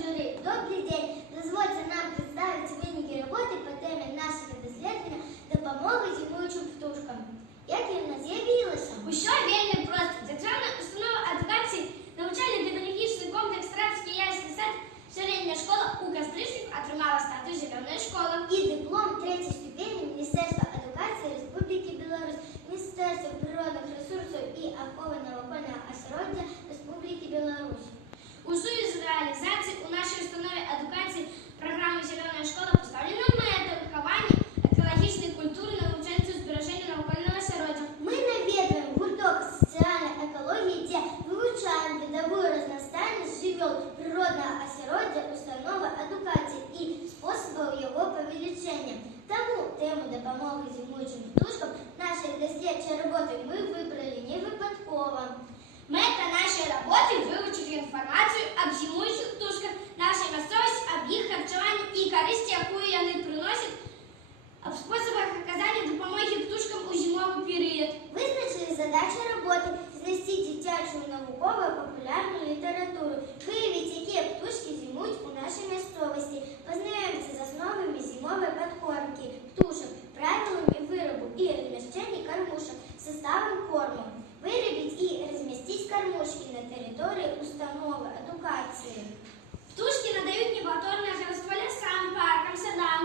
журі, добрий день! Дозвольте нам представити виніки роботи по темі нашого дослідження «Допомога зимуючим птушкам». Як і в нас з'явилося? Ущо вельми просто. Державна установа адукації, навчально-педагогічний комплекс Рабський Яйський сад, середня школа у Костришівці отримала статус зеленої школи. І диплом 3-ї ступені Міністерства адукації Республіки Білорусь, Міністерства природних ресурсів і охорони навкольного осереддя Республіки Білорусь. У сувязі з реалізацією у нашій установі адукації програми «Зелена школа» поставлена мета виховання екологічної культури навчальців збереження навкольного осереддя. Ми навідуємо гурток соціальної екології, де вивчаємо видову різностайність живел природного осереддя установи адукації і способів його повеличення. Тому тему допомоги зимуючим птушкам нашої дослідчої роботи ми вибрали не випадково. Мета нашої роботи – вивчити інформацію об зимуючих птушках, нашій місцевості, об їх харчуванні і користі, яку вони приносять, об способах оказання допомоги птушкам у зимовий період. Визначили задачі роботи – знайти дитячу наукову популярну літературу, виявити, які птушки зимують у нашій місцевості, познайомитися з основами зимової підкормки птушок, правилами виробу і розміщення кормушок, составом корму, виробити і розмістити кормушки на території установи адукації. Птушки надають неповторне жирство лісам, паркам, садам.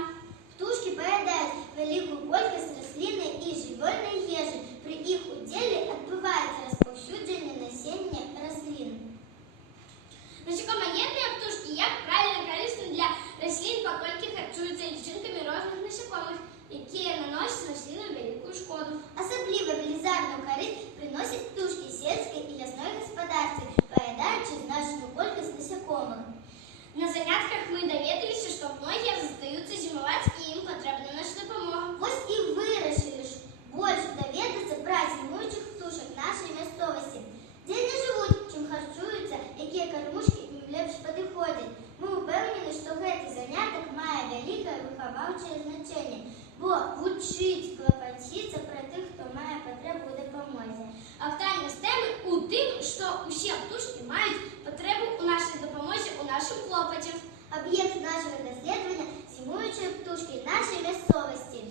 Птушки поедають велику кількість рослинної і живольної їжі. При їх уділі відбувається розповсюдження насіння рослин. Насекомоєдні птушки, як правильно корисні для рослин, оскільки харчуються личинками різних насекомих, які наносять рослинам велику шкоду. Особливо велізарну користь приносять птушки сільської і лісної господарстві, поедаючи значну кількість насекомих. На занятках ми довідалися, що многі залишаються зимувати і їм потрібна наша допомога. Ось і вирішили ж більше довідатися про зимуючих птушок нашої місцевості. Де вони живуть, чим харчуються, які кормушки їм ліпше підходять. Ми впевнені, що цей заняток має велике виховавче значення, бо вчить клопотатися про тих, хто має потребу у допомозі. Актуальність теми у тим, що усі птушки мають потребу у нашій допомозі, у нашому клопоті. Об'єкт нашого дослідження – зимуючі птушки нашої місцевості.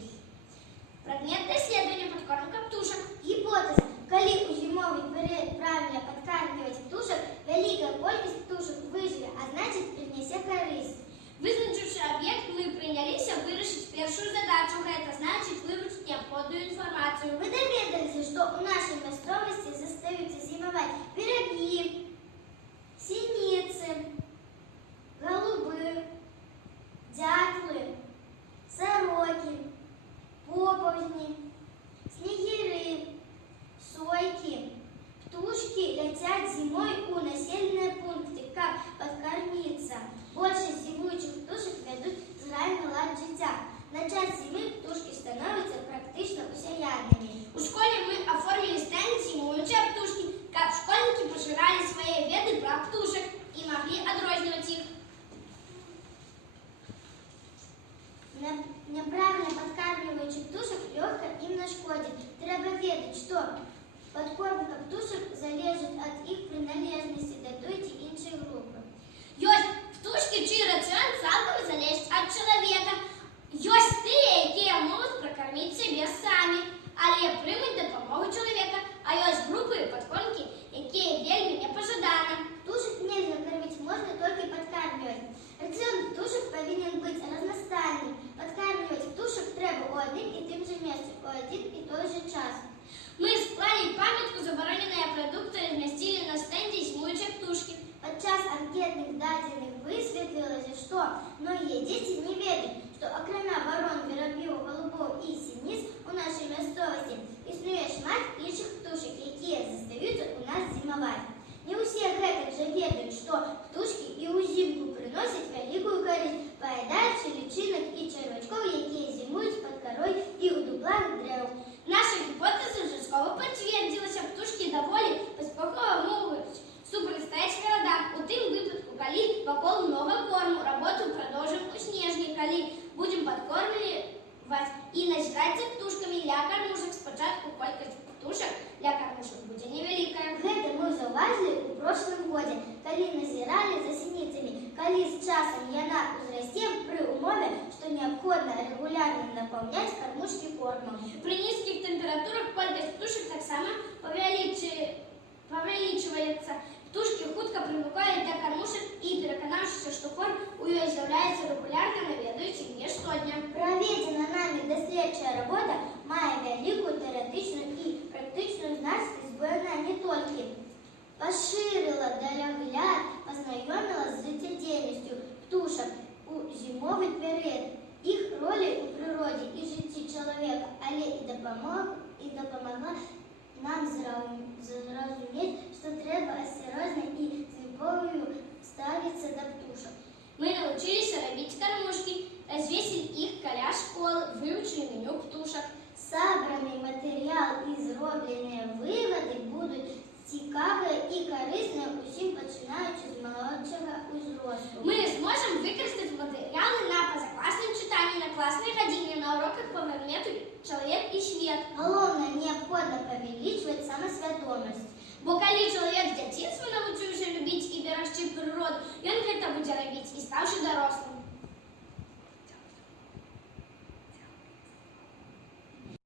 Предмет дослідження – підкормка птушок. Гіпотеза. Коли у зимовий період правильно підкармлювати птушок, велика кількість птушок виживе, а значить принесе користь. Визначивши об'єкт, ми прийнялися вирішити першу задачу, це значить вивчити необхідну інформацію. Ви довідалися, що у нашій місцевості залишаються зимувати пироги, синиці, голуби, дятли, сороки, поповзні, снегири, сойки. Птушки летят зимой у населенные пункты, как подкормиться. Больше зимуючих птушек ведут зральний лад життя. На час зими птушки становятся практично усеядными. У школе мы оформили стенд «Зимуючие птушки», как школьники поширали свои веды про птушек и могли отрознивать их. Неправильно подкармливаючи птушек легко им нашкодить. Треба ведать, что подкормка птушек залежить від їх приналежності до той чи іншої групи. Есть птушки, чий раціон цілком залежить від чоловіка. Есть ті, які можуть прокормити себе самі, але приймуть допомогу чоловіка. А есть групи подкормки, які вельми непожадані. Птушек нельзя кормить, можно только подкармливать. Рацион птушек повинен быть разностайным. Подкармливать птушек треба у одним і тим же місці, у один і той же час. Ми склали пам'ятку «Заборонені продукти» і розмістили на стенді «Зимуючі птушки». Під час анкетних даних висвітлилося, що многие діти не ведають, що окрім ворон, воробів, голубов і синиць у нашій місцевості існує шмат інших птушек, які залишаються у нас зимувати. Не усі гэтак же ведають, що птушки і узимку приносять велику користь, поедаючи личинок і червячков, які зимують під корою і у дуплах дерев. Наша гіпотеза частково підтвердилася. Птушки доволі безпеково можуть супротистояти холодам. У тим випадку, коли вокруг много корму, роботу продовжимо у снежні, коли будемо підкормлювати і назирати за птушками для кормушек. Спочатку кількість птушок для кормушек буде невелика. Гэта мы зауважили у прошлом году, коли назирали за синицами, коли необходимо регулярно наполнять кормушки кормом. При низких температурах колькасць птушек таксама павялічваецца. Птушкі хутка прывыкаюць да кармушак і, пераканаўшыся, што корм у ёй з'яўляецца рэгулярна, наведаюць яе штодня. Праведзена нами даследчая работа мае вялікую тэарэтычную і практычную значнасць, бо яна не толькі пашырыла далягляд, пазнаёміла з жыццядзейнасцю птушак у зімовы перыяд, іх ролі ў прыродзе і жыцці чалавека, але і дапамагла нам зразумець, што трэба асцярожна і з любоўю ставіцца да птушак. Мы навучыліся рабіць кармушкі, развесілі іх каля школы, вывучылі меню птушак. Сабраны матэрыял і зробленыя вывады будуць цікавыя і карысныя усім, пачынаючы з малодшага ўзросту. Мы зможам выкарыстаць матэрыялы на пазакласным чытанні, на класнай гадзіне, на уроках па прадмету «Чалавек і свет». Галоўнае, неабходна павялічваць самасвядомасць. Бо калі чалавек з дзяцінства навучыўся любіць і берагчы прыроду, ён гэта будзе рабіць і стаўшы дарослым.